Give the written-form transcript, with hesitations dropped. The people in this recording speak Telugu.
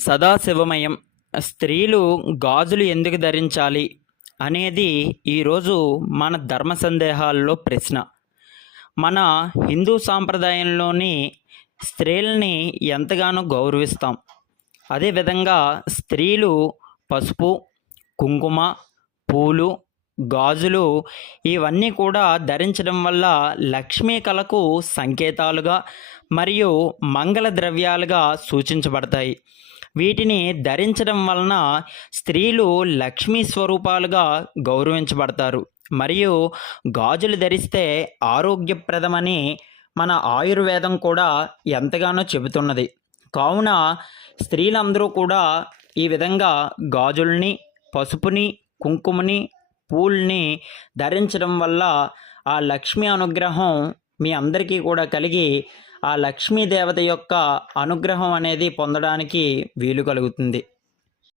సదాశివమయం. స్త్రీలు గాజులు ఎందుకు ధరించాలి అనేది ఈరోజు మన ధర్మ సందేహాల్లో ప్రశ్న. మన హిందూ సాంప్రదాయంలోని స్త్రీలని ఎంతగానో గౌరవిస్తాం. అదేవిధంగా స్త్రీలు పసుపు, కుంకుమ, పూలు, గాజులు ఇవన్నీ కూడా ధరించడం వల్ల లక్ష్మీ కళకు సంకేతాలుగా మరియు మంగళ ద్రవ్యాలుగా సూచించబడతాయి. వీటిని ధరించడం వలన స్త్రీలు లక్ష్మీ స్వరూపాలుగా గౌరవించబడతారు. మరియు గాజులు ధరిస్తే ఆరోగ్యప్రదమని మన ఆయుర్వేదం కూడా ఎంతగానో చెబుతున్నది. కావున స్త్రీలందరూ కూడా ఈ విధంగా గాజుల్ని, పసుపుని, కుంకుమని, పూల్ని ధరించడం వల్ల ఆ లక్ష్మీ అనుగ్రహం మీ అందరికీ కూడా కలిగి ఆ లక్ష్మీ దేవత యొక్క అనుగ్రహం అనేది పొందడానికి వీలు కలుగుతుంది.